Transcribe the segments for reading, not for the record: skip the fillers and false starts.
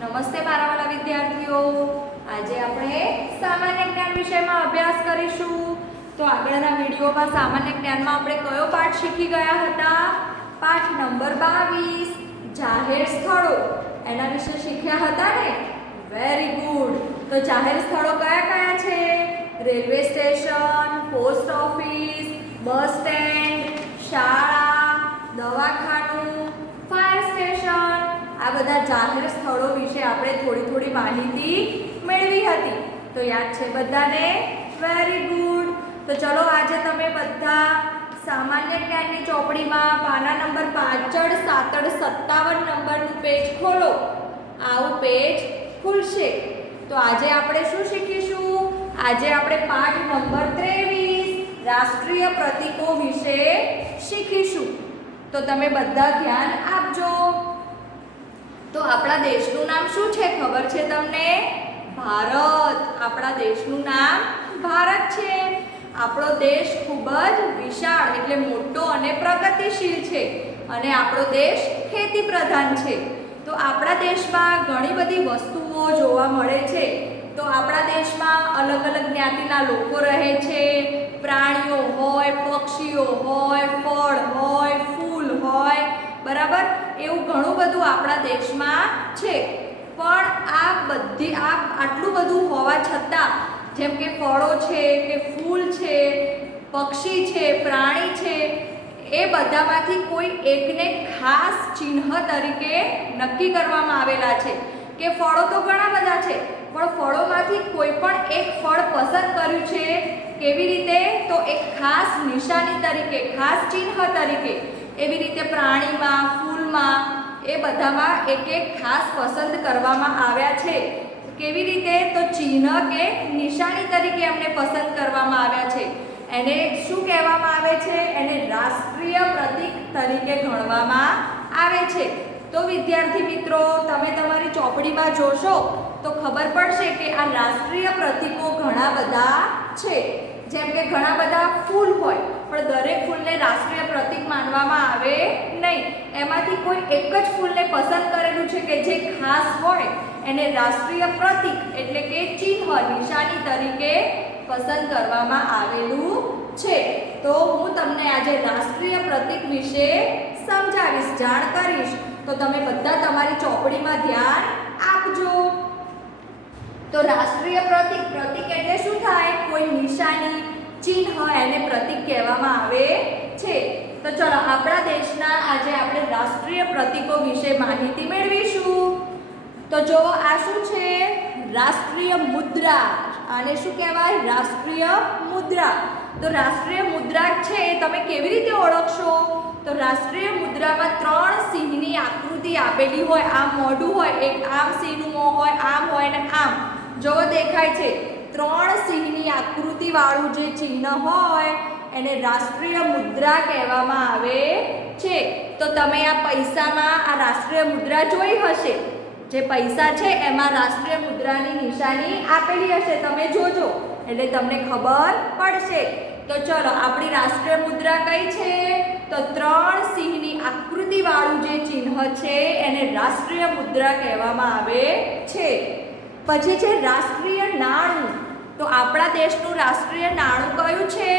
નમસ્તે મારા વાલા વિદ્યાર્થીઓ, આજે આપણે સામાન્ય જ્ઞાન વિષયમાં અભ્યાસ કરીશું. તો આગળના વિડીયોમાં સામાન્ય જ્ઞાનમાં આપણે કયો પાઠ શીખી ગયા હતા? પાઠ નંબર 22 જાહેર સ્થળો એના વિશે શીખ્યા હતા ને? Very good. તો જાહેર સ્થળો કયા કયા છે? Railway station, post office, bus stand, શાળા, દવાખાનું, ફાયર સ્ટેશન, આ બધા જાહેર સ્થળો વિશે આપણે થોડી માહિતી મેળવી હતી. તો યાદ છે બધાને? Very good. તો ચલો આજે તમે બધા સામાન્ય જ્ઞાનની ચોપડીમાં પાના નંબર 5 7 57 નંબરનું પેજ ખોલો. આવું પેજ ખુલશે. તો આજે આપણે શું શીખીશું? આજે આપણે પાઠ નંબર 23 રાષ્ટ્રીય પ્રતીકો વિશે શીખીશું. તો તમે બધા ધ્યાન આપજો. તો આપણા દેશનું નામ શું છે ખબર છે તમને? ભારત. આપણા દેશનું નામ ભારત છે. આપણો દેશ ખૂબ જ વિશાળ એટલે મોટો અને પ્રગતિશીલ છે અને આપણો દેશ ખેતી પ્રધાન છે. તો આપણા દેશમાં ઘણી બધી વસ્તુઓ જોવા મળે છે. તો આપણા દેશમાં અલગ અલગ જ્ઞાતિના લોકો રહે છે. પ્રાણીઓ હોય, પક્ષીઓ હોય, ફળ હોય, ફૂલ હોય, બરાબર? એવું ઘણું બધું આપણા દેશમાં છે. પણ આટલું બધું હોવા છતાં, જેમ કે ફળો છે કે ફૂલ છે, પક્ષી છે, પ્રાણી છે, એ બધામાંથી કોઈ એકને ખાસ ચિહ્ન તરીકે નક્કી કરવામાં આવેલા છે. કે ફળો તો ઘણા બધા છે પણ ફળોમાંથી કોઈ પણ એક ફળ પસંદ કર્યું છે. કેવી રીતે? તો એક ખાસ નિશાની તરીકે, ખાસ ચિહ્ન તરીકે. એવી રીતે પ્રાણીમાં, ફૂલમાં, એ બધામાં એક ખાસ પસંદ કરવામાં આવ્યા છે. કેવી રીતે? તો ચિહ્ન કે નિશાની તરીકે એમને પસંદ કરવામાં આવ્યા છે. એને શું કહેવામાં આવે છે? એને રાષ્ટ્રીય પ્રતીક તરીકે ગણવામાં આવે છે. તો વિદ્યાર્થી મિત્રો, તમે તમારી ચોપડીમાં જોશો તો ખબર પડશે કે આ રાષ્ટ્રીય પ્રતીકો ઘણા બધા છે. જેમ કે ઘણા બધા ફૂલ હોય પણ દરેક ફૂલને રાષ્ટ્રીય પ્રતીક માનવામાં આવે નહીં. એમાંથી કોઈ એક જ ફૂલને પસંદ કરેલું છે કે જે ખાસ હોય એને રાષ્ટ્રીય પ્રતીક એટલે કે ચિહ્ન, નિશાની તરીકે પસંદ કરવામાં આવેલું છે. તો હું તમને આજે રાષ્ટ્રીય પ્રતીક વિશે સમજાવીશ, જાણ કરીશ. તો તમે બધા તમારી ચોપડીમાં ધ્યાન આપજો. તો રાષ્ટ્રીય પ્રતીક એટલે શું થાય? કોઈ નિશાની, ચિહ્ન, એને પ્રતીક કહેવામાં આવે છે. તો ચલો આપણા દેશના આજે આપણે રાષ્ટ્રીય પ્રતીકો વિશે માહિતી મેળવીશું. તો જો આ શું છે? રાષ્ટ્રીય મુદ્રા. આને શું કહેવાય? રાષ્ટ્રીય મુદ્રા. તો રાષ્ટ્રીય મુદ્રા છે એ તમે કેવી રીતે ઓળખશો? તો રાષ્ટ્રીય મુદ્રામાં 3 સિંહની આકૃતિ આપેલી હોય. આમ મોઢું હોય, એક આમ સિંહનું મોં હોય, આમ હોય ને આમ. જો દેખાય છે 3 સિંહની આકૃતિ વાળું જે ચિહ્ન હોય એને રાષ્ટ્રીય મુદ્રા કહેવામાં આવે છે. તો તમે આ પૈસામાં આ રાષ્ટ્રીય મુદ્રા જોઈ હશે. જે પૈસા છે એમાં રાષ્ટ્રીય મુદ્રાની નિશાની આપેલી હશે. તમે જોજો એટલે તમને ખબર પડશે. તો ચલો આપણી રાષ્ટ્રીય મુદ્રા કઈ છે? તો 3 સિંહની આકૃતિ વાળું જે ચિહ્ન છે એને રાષ્ટ્રીય મુદ્રા કહેવામાં આવે છે. પછી છે રાષ્ટ્રીય નાણું. તો આપણા દેશનું રાષ્ટ્રીય નાણું કયું છે?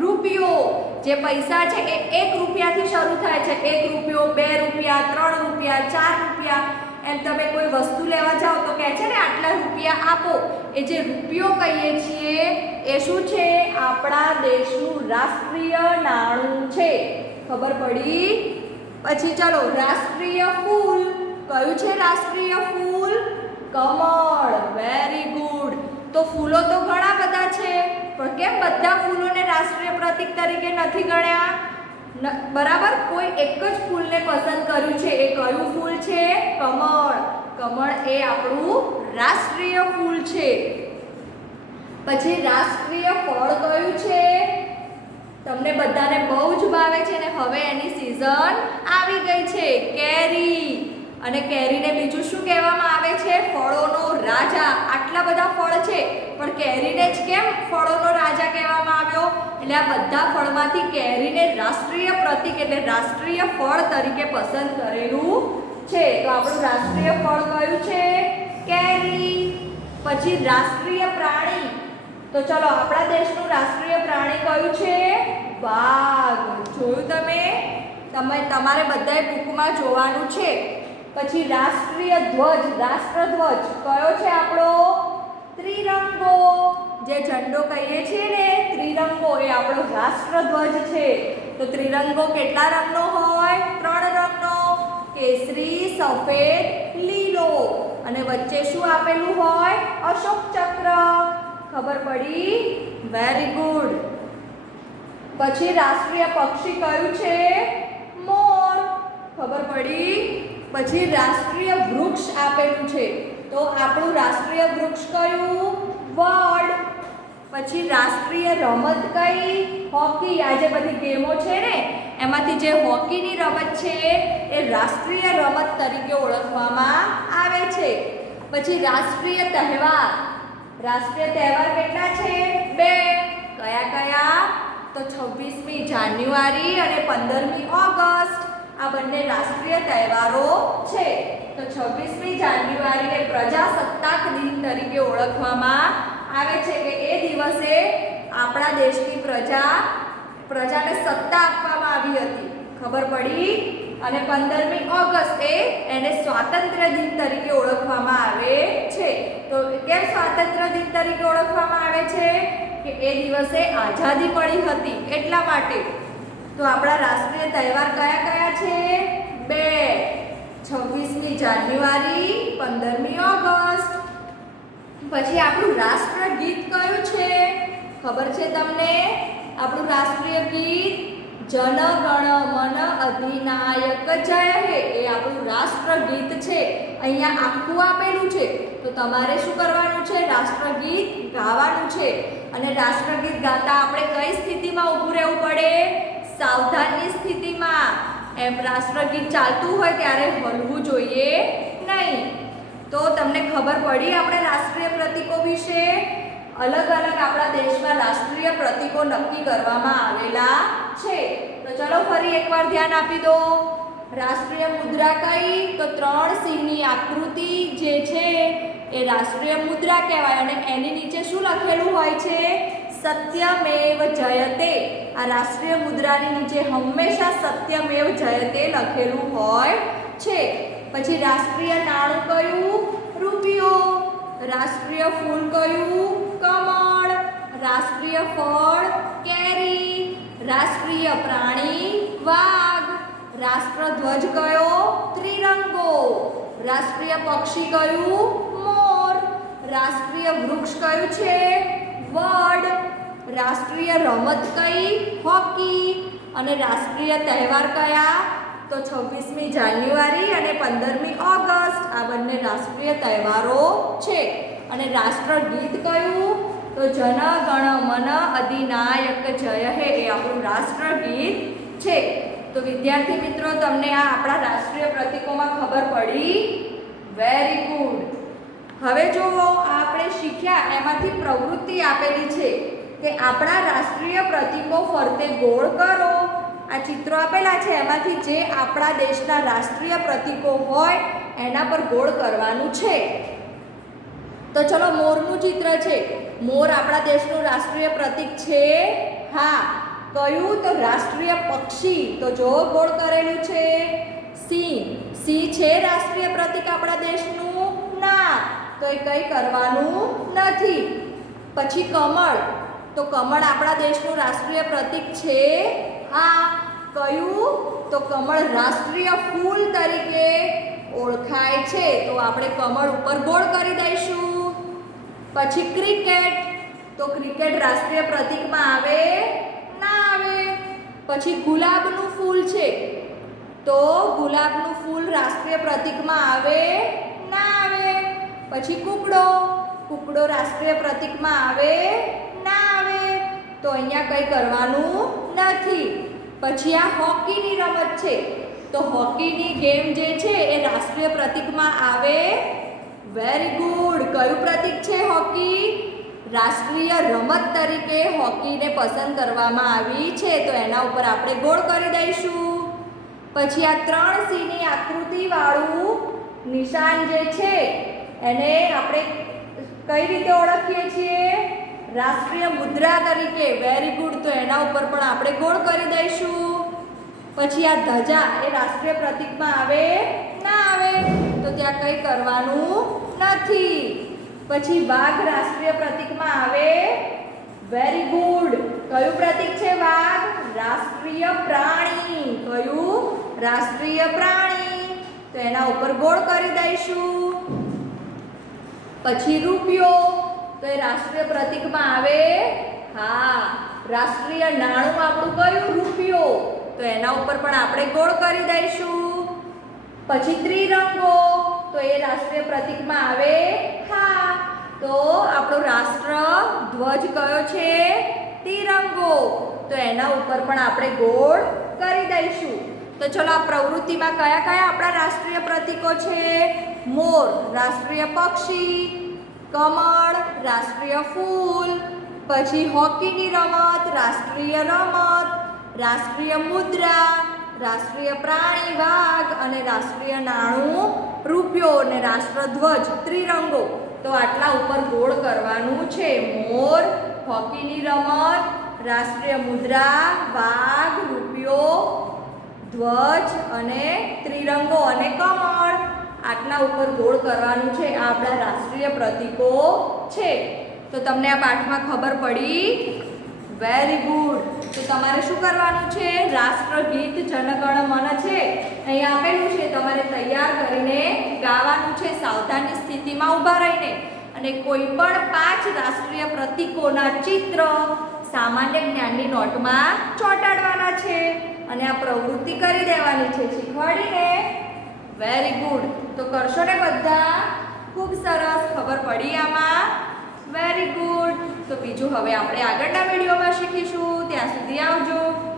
રૂપિયો. જે પૈસા છે એ 1 રૂપિયાથી શરૂ થાય છે. 1 રૂપિયો, 2 રૂપિયા, 3 રૂપિયા, 4 રૂપિયા, એમ તમે કોઈ વસ્તુ લેવા જાઓ તો કહે છે ને આટલા રૂપિયા આપો. એ જે રૂપિયો કહીએ છીએ એ શું છે? આપણા દેશનું રાષ્ટ્રીય નાણું છે. ખબર પડી? પછી ચલો રાષ્ટ્રીય ફૂલ. કયું છે રાષ્ટ્રીય ફૂલ? કમળ. Very good. તો ફૂલો તો ઘણા બધા છે પણ કેમ બધા ફૂલોને રાષ્ટ્રીય પ્રતીક તરીકે નથી ગણ્યા? બરાબર, કોઈ એક જ ફૂલને પસંદ કર્યું છે. એ કયું ફૂલ છે? કમળ. કમળ એ આપણું રાષ્ટ્રીય ફૂલ છે. પછી રાષ્ટ્રીય ફળ કયું છે? તમને બધાને બહુ જ ભાવે છે ને હવે એની સીઝન આવી ગઈ છે. કેરી. અને કેરીને બીજું શું કહેવામાં આવે છે? ફળોનો રાજા. આટલા બધા ફળ છે પણ કેરીને જ કેમ ફળોનો રાજા કહેવામાં આવ્યો? એટલે આ બધા ફળમાંથી કેરીને રાષ્ટ્રીય પ્રતીક એટલે રાષ્ટ્રીય ફળ તરીકે પસંદ કરેલું છે. તો આપણું રાષ્ટ્રીય ફળ કયું છે? કેરી. પછી રાષ્ટ્રીય પ્રાણી, તો ચલો આપણા દેશનું રાષ્ટ્રીય પ્રાણી કયું છે? વાઘ. જોયું તમે? તમારે બધાએ બુકમાં જોવાનું છે. પછી રાષ્ટ્રીય ધ્વજ, રાષ્ટ્રધ્વજ કયો છે આપણો? ત્રિરંગો. જે ઝંડો કહીએ છીએ ને ત્રિરંગો, એ આપણો રાષ્ટ્રધ્વજ છે. તો ત્રિરંગો કેટલા રંગનો હોય? 3 રંગનો, કેસરી, સફેદ, લીલો. અને વચ્ચે શું આપેલું હોય? અશોક ચક્ર. ખબર પડી? Very good. પછી રાષ્ટ્રીય પક્ષી કયું છે? મોર. ખબર પડી? પછી રાષ્ટ્રીય વૃક્ષ આપેલું છે, તો આપણું રાષ્ટ્રીય વૃક્ષ કયું? વડ. પછી રાષ્ટ્રીય રમત કઈ? હોકી. આ જે બધી ગેમો છે ને એમાંથી જે હોકીની રમત છે એ રાષ્ટ્રીય રમત તરીકે ઓળખવામાં આવે છે. પછી રાષ્ટ્રીય તહેવાર, રાષ્ટ્રીય તહેવાર કેટલા છે? 2. કયા કયા? તો 26મી જાન્યુઆરી અને 15મી ઓગસ્ટ. આ બંને રાષ્ટ્રીય તહેવારો છે. તો 26મી જાન્યુઆરીને પ્રજાસત્તાક દિન તરીકે ઓળખવામાં આવે છે કે એ દિવસે આપણા દેશની પ્રજાને સત્તા આપવામાં આવી હતી. ખબર પડી? અને 15મી ઓગસ્ટ એને સ્વાતંત્ર્ય દિન તરીકે ઓળખવામાં આવે છે. તો કેમ સ્વાતંત્ર્ય દિન તરીકે ઓળખવામાં આવે છે? કે એ દિવસે આઝાદી મળી હતી એટલા માટે. તો આપણા રાષ્ટ્રીય તહેવાર કયા કયા છે? 2. 26મી જાન્યુઆરી, 15મી ઓગસ્ટ. પછી આપણું રાષ્ટ્રગીત કયું છે? ખબર છે તમને? આપણું રાષ્ટ્રીય ગીત જન ગણ મન અધિનાયક જય હે, એ આપણું રાષ્ટ્રગીત છે. અહીંયા આખું આપેલું છે, તો તમારે શું કરવાનું છે? રાષ્ટ્રગીત ગાવાનું છે. અને રાષ્ટ્રગીત ગાતા આપણે કઈ સ્થિતિમાં ઊભું રહેવું પડે? સાવધાનની સ્થિતિમાં. એમ રાષ્ટ્રગીત ચાલતું હોય ત્યારે હલવું જોઈએ નહીં. તો તમને ખબર પડી આપણે રાષ્ટ્રીય પ્રતીકો વિશે? અલગ અલગ આપણા દેશમાં રાષ્ટ્રીય પ્રતીકો નક્કી કરવામાં આવેલા છે. તો ચલો ફરી એકવાર ધ્યાન આપી દો. રાષ્ટ્રીય મુદ્રા કઈ? તો 3 સિંહની આકૃતિ જે છે એ રાષ્ટ્રીય મુદ્રા કહેવાય. અને એની નીચે શું લખેલું હોય છે? સત્યમેવ જયતે. આ રાષ્ટ્રીય મુદ્રાની નીચે હંમેશા સત્યમેવ જયતે લખેલું હોય છે. પછી રાષ્ટ્રીય નાણું કયું? રૂપિયો. રાષ્ટ્રીય ફૂલ કયું? કમળ. રાષ્ટ્રીય ફળ કેરી. રાષ્ટ્રીય પ્રાણી વાઘ. રાષ્ટ્રધ્વજ કયો? ત્રિરંગો. રાષ્ટ્રીય પક્ષી કયું? મોર. રાષ્ટ્રીય વૃક્ષ કયું છે? વડ. રાષ્ટ્રીય રમત કઈ? હોકી. અને રાષ્ટ્રીય તહેવાર કયા? તો 26મી જાન્યુઆરી અને 15મી ઓગસ્ટ. આ બંને રાષ્ટ્રીય તહેવારો છે. અને રાષ્ટ્રગીત કયું? તો જન ગણ મન અધિનાયક જય હે, એ આપણું રાષ્ટ્રગીત છે. તો વિદ્યાર્થી મિત્રો, તમને આ આપણા રાષ્ટ્રીય પ્રતીકોમાં ખબર પડી? Very good. હવે જુઓ, આપણે શીખ્યા એમાંથી પ્રવૃત્તિ આપેલી છે કે આપણા રાષ્ટ્રીય પ્રતીકો ફરતે ગોળ કરો. આ ચિત્રો આપેલા છે એમાંથી જે આપણા દેશના રાષ્ટ્રીય પ્રતીકો હોય એના પર ગોળ કરવાનું છે. તો ચલો, મોરનું ચિત્ર છે. મોર આપણા દેશનું રાષ્ટ્રીય પ્રતીક છે? હા. કયું? તો રાષ્ટ્રીય પક્ષી. તો જો ગોળ કરેલું છે. સિંહ. સિંહ છે રાષ્ટ્રીય પ્રતીક આપણા દેશનું? ના. તો એ કંઈ કરવાનું નથી. પછી કમળ. તો કમળ આપણા દેશનું રાષ્ટ્રીય પ્રતીક છે? હા. કયું? તો કમળ રાષ્ટ્રીય ફૂલ તરીકે ઓળખાય છે. તો આપણે કમળ ઉપર ગોળ કરી દઈશું. પછી ક્રિકેટ. તો ક્રિકેટ રાષ્ટ્રીય પ્રતીકમાં આવે? ના આવે. પછી ગુલાબનું ફૂલ છે. તો ગુલાબનું ફૂલ રાષ્ટ્રીય પ્રતીકમાં આવે? ના આવે. પછી કુકડો. કુકડો રાષ્ટ્રીય પ્રતીકમાં આવે? ના આવે. તો અહીંયા કંઈ કરવાનું નથી. પછી આ હોકીની રમત છે. તો હોકીની ગેમ જે છે એ રાષ્ટ્રીય પ્રતીકમાં આવે? Very good. કયું પ્રતીક છે હોકી? રાષ્ટ્રીય રમત તરીકે હોકીને પસંદ કરવામાં આવી છે. તો એના ઉપર આપણે ગોળ કરી દઈશું. પછી આ 3C ની આકૃતિવાળું નિશાન જે છે એને આપણે કઈ રીતે ઓળખીએ છીએ? રાષ્ટ્રીય મુદ્રા તરીકે. Very good. તો એના ઉપર પણ આપણે ગોળ કરી દઈશું. પછી આ ધજા એ રાષ્ટ્રીય પ્રતીકમાં આવે ના આવે? તો ત્યાં કંઈ કરવાનું નથી. પછી વાઘ રાષ્ટ્રીય પ્રતીકમાં આવે? Very good. કયું પ્રતીક છે વાઘ? રાષ્ટ્રીય પ્રાણી. કયું? રાષ્ટ્રીય પ્રાણી. તો એના ઉપર ગોળ કરી દઈશું. પછી રૂપિયો, તો એ રાષ્ટ્રીય પ્રતીકમાં આવે? હા. રાષ્ટ્રીય નાણું આપણું કયું? રૂપિયો. તો એના ઉપર પણ આપણે ગોળ કરી દઈશું. પછી ત્રિરંગો, તો એ રાષ્ટ્રીય પ્રતીકમાં આવે? હા. તો આપણો રાષ્ટ્ર ધ્વજ કયો છે? તિરંગો. તો એના ઉપર પણ આપણે ગોળ કરી દઈશું. તો ચલો આ પ્રવૃત્તિમાં કયા કયા આપણા રાષ્ટ્રીય પ્રતીકો છે? મોર રાષ્ટ્રીય પક્ષી, કમળ રાષ્ટ્રીય ફૂલ, પછી હોકીની રમત રાષ્ટ્રીય રમત, રાષ્ટ્રીય મુદ્રા, રાષ્ટ્રીય પ્રાણી વાઘ અને રાષ્ટ્રીય નાણું રૂપિયો અને રાષ્ટ્રધ્વજ ત્રિરંગો. તો આટલા ઉપર ગોળ કરવાનું છે. મોર, હોકીની રમત, રાષ્ટ્રીય મુદ્રા, વાઘ, રૂપિયો, ધ્વજ અને ત્રિરંગો અને કમળ. આટલા ઉપર ગોળ કરવાનું છે. આ આપણા રાષ્ટ્રીય પ્રતીકો છે. તો તમને આ પાઠમાં ખબર પડી? Very good. તો તમારે શું કરવાનું છે? રાષ્ટ્રગીત જનગણ મન છે અહીંયા આપેલું છે, તમારે તૈયાર કરીને ગાવાનું છે સાવધાની સ્થિતિમાં ઊભા રહીને. અને કોઈ પણ 5 રાષ્ટ્રીય પ્રતીકોના ચિત્ર સામાન્ય જ્ઞાનની નોટમાં ચોંટાડવાના છે અને આ પ્રવૃત્તિ કરી દેવાની છે. શીખવાડીને? Very good. તો કરશો ને બધા? ખૂબ સરસ. ખબર પડી આમાં? Very good. તો બીજું હવે આપણે આગળના વિડીયોમાં શીખીશું. ત્યાં સુધી આવજો.